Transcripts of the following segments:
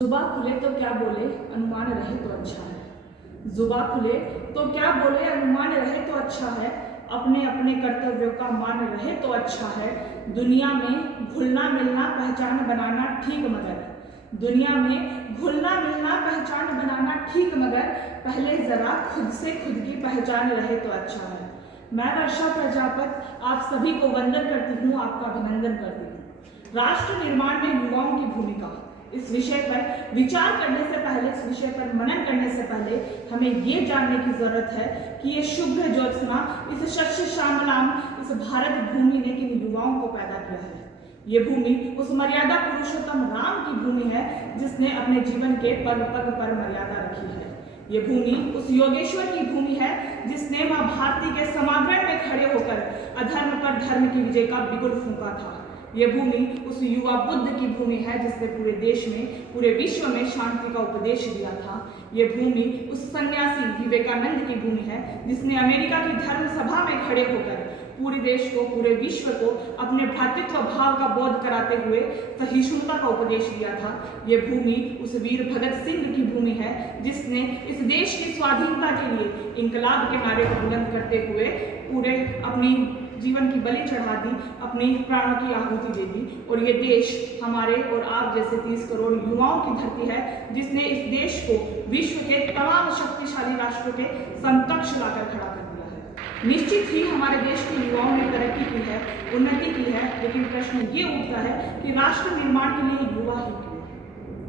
जुबा खुले तो क्या बोले, अनुमान रहे तो अच्छा है। जुबा खुले तो क्या बोले, अनुमान रहे तो अच्छा है। अपने अपने कर्तव्यों का मान रहे तो अच्छा है। दुनिया में घुलना मिलना पहचान बनाना ठीक, मगर दुनिया में घुलना मिलना पहचान बनाना ठीक, मगर पहले जरा खुद से खुद की पहचान रहे तो अच्छा है। मैं वर्षा प्रजापत आप सभी को वंदन करती हूँ, आपका अभिनंदन करती हूँ। राष्ट्र निर्माण में युवाओं की भूमिका, इस विषय पर विचार करने से पहले, इस विषय पर मनन करने से पहले हमें ये जानने की जरूरत है कि ये शुभ्र ज्योत्सना, इस शस्य श्यामलाम, इस भारत भूमि ने किन युवाओं को पैदा किया है। ये भूमि उस मर्यादा पुरुषोत्तम राम की भूमि है जिसने अपने जीवन के पग पग पर मर्यादा रखी है। ये भूमि उस योगेश्वर की भूमि है जिसने मां भारती के समागम में खड़े होकर अधर्म पर धर्म की विजय का बिगुल फूंका था। ये भूमि उस युवा बुद्ध की भूमि है जिसने पूरे देश में, पूरे विश्व में शांति का उपदेश दिया था। ये भूमि उस सन्यासी विवेकानंद की भूमि है जिसने अमेरिका की धर्म सभा में खड़े होकर पूरे देश को, पूरे विश्व को अपने भ्रातृत्व भाव का बोध कराते हुए सहिष्णुता का उपदेश दिया था। ये भूमि उस वीर भगत सिंह की भूमि है जिसने इस देश की स्वाधीनता के लिए इंकलाब के नारे को बुलंद करते हुए पूरे अपनी जीवन की बलि चढ़ा दी, अपनी प्राणों की आहुति दे दी। और ये देश हमारे और आप जैसे 30 करोड़ युवाओं की धरती है जिसने इस देश को विश्व के तमाम शक्तिशाली राष्ट्रों के समकक्ष लाकर खड़ा कर दिया है। निश्चित ही हमारे देश के युवाओं ने तरक्की की है, उन्नति की है, लेकिन प्रश्न ये उठता है कि राष्ट्र निर्माण के लिए युवा ही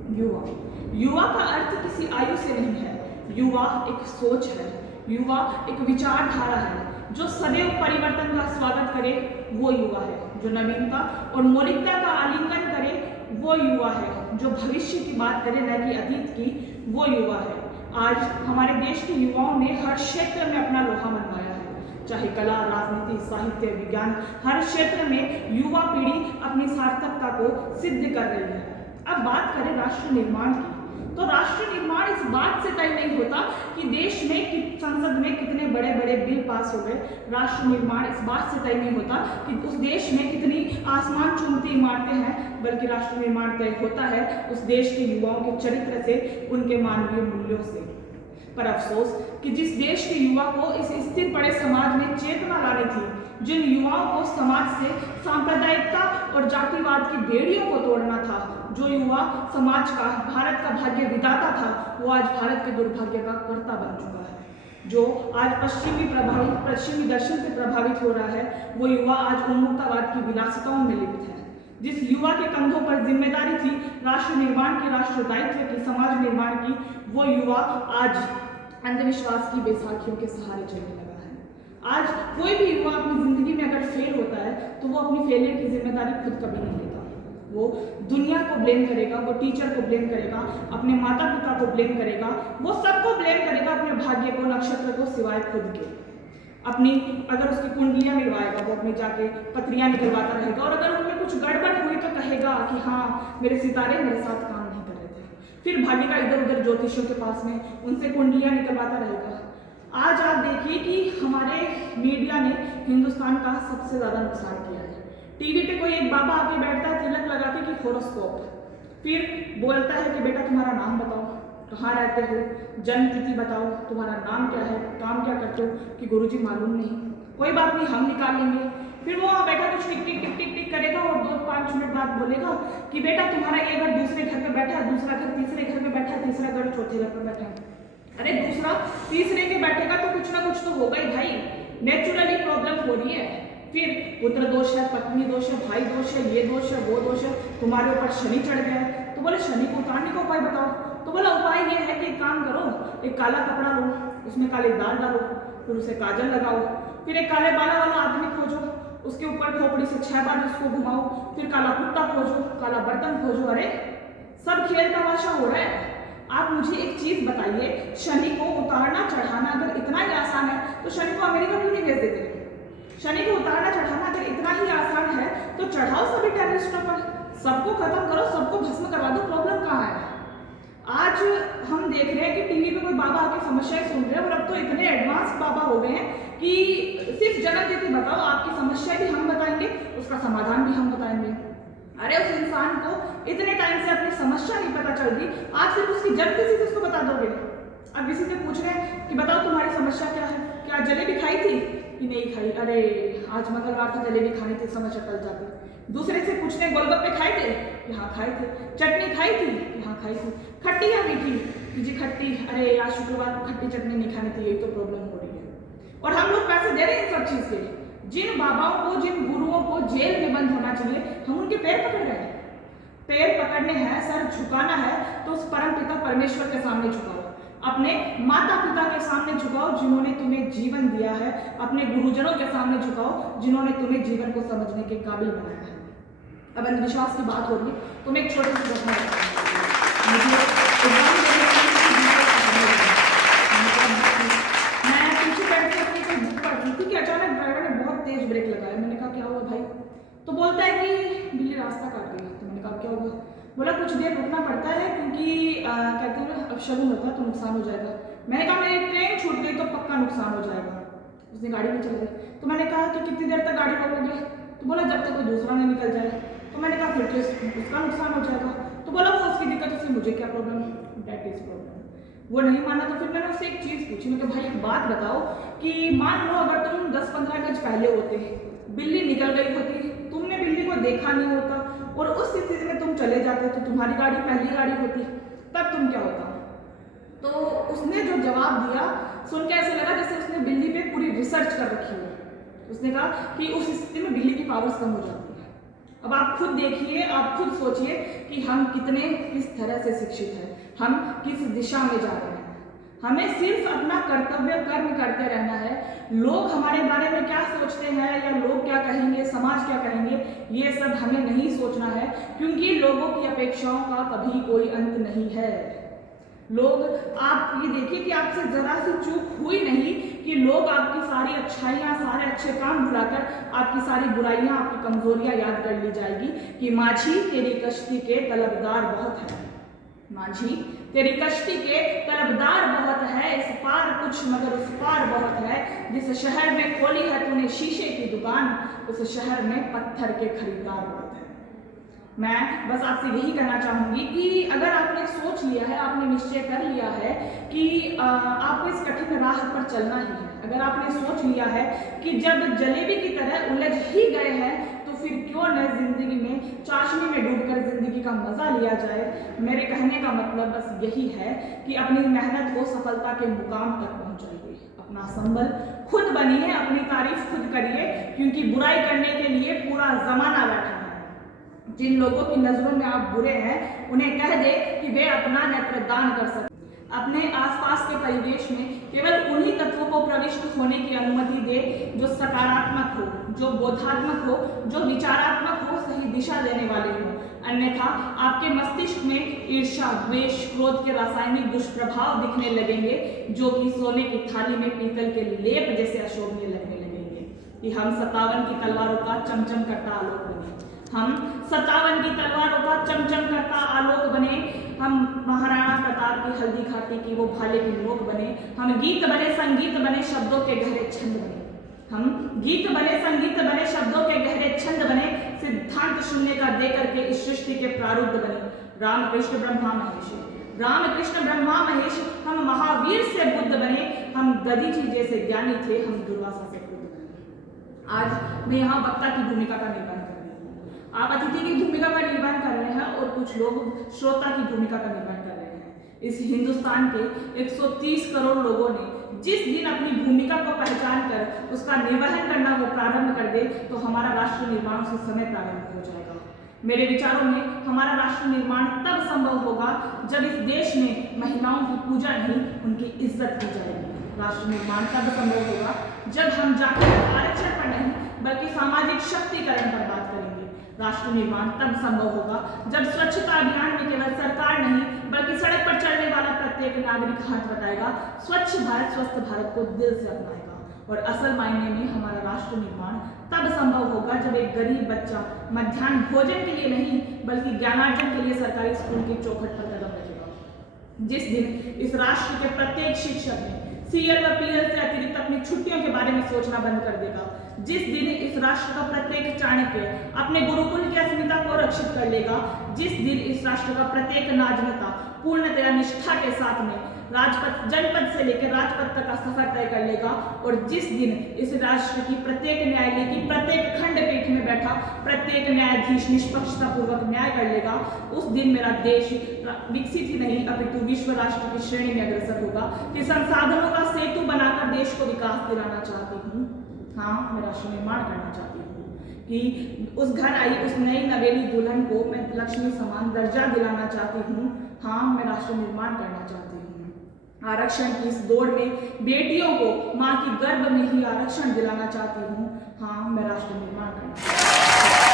क्यों? युवा का अर्थ किसी आयु से नहीं है। युवा एक सोच है, युवा एक विचारधारा है। जो सदैव परिवर्तन का स्वागत करे वो युवा है। जो नवीनता और मौलिकता का आलिंगन करे वो युवा है। जो भविष्य की बात करे न कि अतीत की, वो युवा है। आज हमारे देश के युवाओं ने हर क्षेत्र में अपना लोहा मनवाया है, चाहे कला, राजनीति, साहित्य, विज्ञान, हर क्षेत्र में युवा पीढ़ी अपनी सार्थकता को सिद्ध कर रही है। अब बात करें राष्ट्र निर्माण की, तो राष्ट्र निर्माण इस बात से तय नहीं होता कि देश में संसद में कितने बड़े बड़े बिल पास हो गए। राष्ट्र निर्माण इस बात से तय नहीं होता कि उस देश में कितनी आसमान चूमती इमारतें हैं, बल्कि राष्ट्र निर्माण तय होता है उस देश के युवाओं के चरित्र से, उनके मानवीय मूल्यों से। पर अफसोस कि जिस देश के युवा को इस स्थिर पड़े समाज में चेतना लानी थी, जिन युवाओं को समाज से सांप्रदायिकता और जातिवाद की बेड़ियों को तोड़ना था, जो युवा समाज का, भारत का भाग्य विधाता था, वो आज भारत के दुर्भाग्य का कर्ता बन चुका है। जो आज पश्चिमी दर्शन से प्रभावित हो रहा है, वो युवा आज उन्मुक्तवाद की विलासिताओं में लिप्त है। जिस युवा के कंधों पर जिम्मेदारी थी राष्ट्र निर्माण की, राष्ट्र दायित्व की, समाज निर्माण की, वो युवा आज अंधविश्वास की बेसाखियों के सहारे चलने लगा है। आज कोई भी युवा अपनी जिंदगी में अगर फेल होता है तो वो अपनी फेलियर की जिम्मेदारी खुद कभी नहीं लेता। वो दुनिया को ब्लेम करेगा, वो टीचर को ब्लेम करेगा, अपने माता पिता को ब्लेम करेगा, वो सबको ब्लेम करेगा, अपने भाग्य को, नक्षत्र को, सिवाय खुद के। अपनी अगर उसकी कुंडलियां मिलवाएगा, वो अपनी जाके पत्रियां निकलवाता रहेगा, और अगर उनमें कुछ गड़बड़ हुई तो कहेगा कि हाँ, मेरे सितारे मेरे साथ काम नहीं कर रहे थे। फिर भाग्य का इधर उधर ज्योतिषियों के पास में उनसे कुंडलियां निकलवाता रहेगा। आज आप देखिए कि हमारे मीडिया ने हिंदुस्तान का सबसे ज्यादा नुकसान किया है। टीवी पे कोई एक बाबा आके बैठता है तिलक लगा के कि होरोस्कोप, फिर बोलता है कि बेटा तुम्हारा नाम बताओ, कहाँ रहते हो, जन्म तिथि बताओ, तुम्हारा नाम क्या है, काम क्या करते हो, कि गुरुजी मालूम नहीं, कोई बात नहीं हम निकाल लेंगे। फिर वो बेटा कुछ टिक टिक टिक टिक टिक करेगा और 2-5 मिनट बाद बोलेगा कि बेटा तुम्हारा ये घर दूसरे घर पे बैठा है, दूसरा घर तीसरे घर पे बैठा है, तीसरा घर चौथे घर पे बैठा है। अरे दूसरा तीसरे के बैठेगा तो कुछ ना कुछ तो होगा ही भाई, नेचुरली प्रॉब्लम हो रही है। फिर पुत्र दोष है, पत्नी दोष है, भाई दोष है, ये दोष है, वो दोष है, तुम्हारे ऊपर शनि चढ़ गया है। तो बोले शनि को उतारने का उपाय बताओ। तो बोला उपाय ये है कि एक काम करो, एक काला कपड़ा लो, उसमें काली दाल डालो, फिर उसे काजल लगाओ, फिर एक काले बाला वाला आदमी खोजो, उसके ऊपर खोपड़ी से 6 बार उसको घुमाओ, फिर काला कुत्ता खोजो, काला बर्तन खोजो। अरे सब खेल तमाशा हो रहा है। आप मुझे एक चीज बताइए, शनि को उतारना चढ़ाना अगर इतना ही आसान है तो शनि को अमेरिका क्यों नहीं भेज देते? शनि को उतारना चढ़ाना अगर इतना ही आसान है तो चढ़ाओ सभी टेररिस्टों पर, सबको खत्म करो, सबको भस्म करवा दो। प्रॉब्लम कहाँ है? आज हम देख रहे हैं कि टीवी पे कोई बाबा आके समस्याएं सुन रहे हैं, और अब तो इतने एडवांस बाबा हो गए हैं कि सिर्फ जन्म तिथि बताओ, आपकी समस्या भी हम बताएंगे, उसका समाधान भी हम बताएंगे। अरे उस इंसान को इतने टाइम से अपनी समस्या नहीं पता चल रही, आप सिर्फ उसकी जड़ किसी से उसको बता दोगे। अब किसी से पूछ रहे हैं कि बताओ तुम्हारी समस्या क्या है, क्या जलेबी खाई थी कि नहीं खाई, अरे आज मंगलवार था जलेबी खानी थी, समस्या टल जाती। दूसरे से पूछने हैं गोलगप्पे खाए थे कि हाँ खाए थे, चटनी खाई थी कि हाँ खाई थी, खट्टी या मीठी कि जी खट्टी, अरे आज शुक्रवार को खट्टी चटनी नहीं खानी थी, यही तो प्रॉब्लम हो रही है। और हम लोग पैसे दे रहे हैं इन सब चीज के लिए। जिन बाबाओं को, जिन गुरुओं को जेल में बंद होना चाहिए, हम उनके पैर पकड़ रहे हैं। पैर पकड़ने हैं, सर झुकाना है तो उस परम पिता परमेश्वर के सामने झुकाओ, अपने माता पिता के सामने झुकाओ जिन्होंने तुम्हें जीवन दिया है, अपने गुरुजनों के सामने झुकाओ जिन्होंने तुम्हें जीवन को समझने के काबिल बनाया है। अब अंधविश्वास की बात हो रही है तो मैं एक छोटी सी घटना मैं पीछे बैठ के अपनी कोई बुक पढ़ रही थी कि अचानक ड्राइवर ने बहुत तेज ब्रेक लगाया। मैंने कहा क्या हुआ भाई? तो बोलता है कि बिल्ली रास्ता काट गई। तो मैंने कहा क्या होगा? बोला कुछ देर रुकना पड़ता है क्योंकि कहते हैं अब शगुन होता है तो नुकसान हो जाएगा। मैंने कहा मेरी ट्रेन छूट गई तो पक्का नुकसान हो जाएगा। उसने गाड़ी नहीं चल रही। तो मैंने कहा कि कितनी देर तक गाड़ी रोकोगे? तो बोला जब तक कोई दूसरा नहीं निकल जाए। तो मैंने कहा फिर तो उसका नुकसान हो जाएगा। तो बोला वो उसकी दिक्कत, उससे मुझे क्या प्रॉब्लम? That is problem. वो नहीं माना। तो फिर मैंने उससे एक चीज़ पूछी, मैं कि भाई एक बात बताओ कि मान लो अगर तुम 10-15 गज पहले होते, बिल्ली निकल गई होती, तुमने बिल्ली को देखा नहीं होता और उस स्थिति में तुम चले जाते तो तुम्हारी गाड़ी पहली गाड़ी होती, तब तुम क्या होता? तो उसने जो जवाब दिया सुन के ऐसे लगा जैसे उसने बिल्ली पे पूरी रिसर्च कर रखी हो। उसने कहा कि उस स्थिति में बिल्ली की पावर्स कम हो जाती है। अब आप खुद देखिए, आप खुद सोचिए कि हम किस तरह से शिक्षित हैं, हम किस दिशा में जा रहे हैं। हमें सिर्फ अपना कर्तव्य कर्म करते रहना है। लोग हमारे बारे में क्या सोचते हैं या लोग क्या कहेंगे, समाज क्या कहेंगे, ये सब हमें नहीं सोचना है क्योंकि लोगों की अपेक्षाओं का कभी कोई अंत नहीं है। लोग, आप ये देखिए कि आपसे जरा सी चूक हुई नहीं कि लोग आपकी सारी अच्छाइयाँ, सारे अच्छे काम भुलाकर आपकी सारी बुराइयाँ, आपकी कमजोरियाँ याद कर ली जाएगी कि माझी तेरी कश्ती के तलबदार बहुत है। माझी तेरी कश्ती के तलबदार बहुत है, इस पार कुछ मगर उस पार बहुत है। जिस शहर में खोली है तूने शीशे की दुकान, उस शहर में पत्थर के खरीदार बहुत है। मैं बस आपसे यही कहना चाहूंगी कि अगर आपने सोच लिया है, आपने निश्चय कर लिया है कि आपको इस कठिन राह पर चलना ही है, अगर आपने सोच लिया है कि जब जलेबी की तरह उलझ ही गए हैं तो फिर क्यों न जिंदगी में चाशनी में डूबकर जिंदगी का मजा लिया जाए। मेरे कहने का मतलब बस यही है कि अपनी मेहनत को सफलता के मुकाम तक पहुंचाइए, अपना संबल खुद बनिए, अपनी तारीफ खुद करिए क्योंकि बुराई करने के लिए पूरा जमाना बैठा है। जिन लोगों की नजरों में आप बुरे हैं उन्हें कह दे कि वे अपना नेत्रदान कर सकते। अपने आसपास के परिवेश में केवल उन्हीं तत्वों को प्रविष्ट होने की अनुमति दे जो सकारात्मक हो, जो बोधात्मक हो, जो विचारात्मक हो, सही दिशा देने वाले हो। अन्यथा आपके मस्तिष्क में ईर्ष्या, द्वेष, क्रोध के रासायनिक दुष्प्रभाव दिखने लगेंगे जो कि सोने की थाली में पीतल के लेप जैसे अशोभनीय लगने लगेंगे। कि हम 57 की तलवारों का चमचम करता आलोक बने, हम 57 की तलवारों का चमचम करता आलोक बने, हम महाराणा प्रताप की हल्दी घाटी की वो भाले की नोक बने, हम गीत बने, संगीत बने, शब्दों के गहरे छंद बने, हम गीत बने, संगीत बने, शब्दों के गहरे छंद बने, सिद्धांत शून्य का दे करके इस सृष्टि के प्रारूध बने। राम कृष्ण ब्रह्मा महेश, राम कृष्ण ब्रह्मा महेश, हम महावीर से बुद्ध बने, हम दधीचि जैसे ज्ञानी थे, हम दुर्वासा से बुद्ध बने। आज मैं यहाँ वक्ता की भूमिका का निर्माण कर रही हूँ, आप अतिथि की भूमिका का निर्माण कर रहे हैं और कुछ लोग श्रोता की भूमिका का निर्माण कर रहे हैं। इस हिंदुस्तान के 130 करोड़ लोगों ने जिस दिन अपनी भूमिका को पहचान कर उसका निर्वहन करना वो प्रारंभ कर दे तो हमारा राष्ट्र निर्माण उसी समय प्रारंभ हो जाएगा। मेरे विचारों में हमारा राष्ट्र निर्माण तब संभव होगा जब इस देश में महिलाओं की पूजा नहीं, उनकी इज्जत की जाएगी। राष्ट्र निर्माण तब संभव होगा जब हम जातिगत आरक्षण पर नहीं बल्कि सामाजिक शक्तिकरण पर बात करेंगे। राष्ट्र निर्माण तब संभव होगा जब स्वच्छता अभियान में केवल सरकार नहीं बल्कि सड़क पर चलने वाला प्रत्येक नागरिक हाथ बताएगा, स्वच्छ भारत स्वस्थ भारत को दिल से अपनाएगा। और असल मायने में हमारा राष्ट्र निर्माण तब संभव होगा जब एक गरीब बच्चा मध्याह्न भोजन के लिए नहीं बल्कि ज्ञानार्जन के लिए सरकारी स्कूल की चौखट पर कदम रखेगा। जिस दिन इस राष्ट्र के प्रत्येक शिक्षक ने सीएल व पीएल से अतिरिक्त अपनी छुट्टियों के बारे में सोचना बंद कर देगा, जिस दिन इस राष्ट्र का प्रत्येक चाणक्य अपने गुरुकुल की अस्मिता को रक्षित कर लेगा, जिस दिन इस राष्ट्र का प्रत्येक राजनेता पूर्णतया निष्ठा के साथ में राजपथ जनपद से लेकर राजपथ तक का सफर तय कर लेगा, और जिस दिन इस राष्ट्र की प्रत्येक न्यायालय की प्रत्येक खंडपीठ में बैठा प्रत्येक न्यायाधीश निष्पक्षता पूर्वक न्याय कर लेगा, उस दिन मेरा देश विकसित ही नहीं अपितु विश्व राष्ट्र की श्रेणी में अग्रसर होगा। कि संसाधनों का सेतु बनाकर देश को विकास दिलाना चाहती हूँ, हाँ मैं राष्ट्र निर्माण करना चाहती हूँ। कि उस घर आई उस नई नवेली दुल्हन को मैं लक्ष्मी समान दर्जा दिलाना चाहती हूँ, हाँ मैं राष्ट्र निर्माण करना चाहती हूँ। आरक्षण की इस दौड़ में बेटियों को माँ की गर्भ में ही आरक्षण दिलाना चाहती हूँ, हाँ मैं राष्ट्र निर्माण करना चाहती हूँ।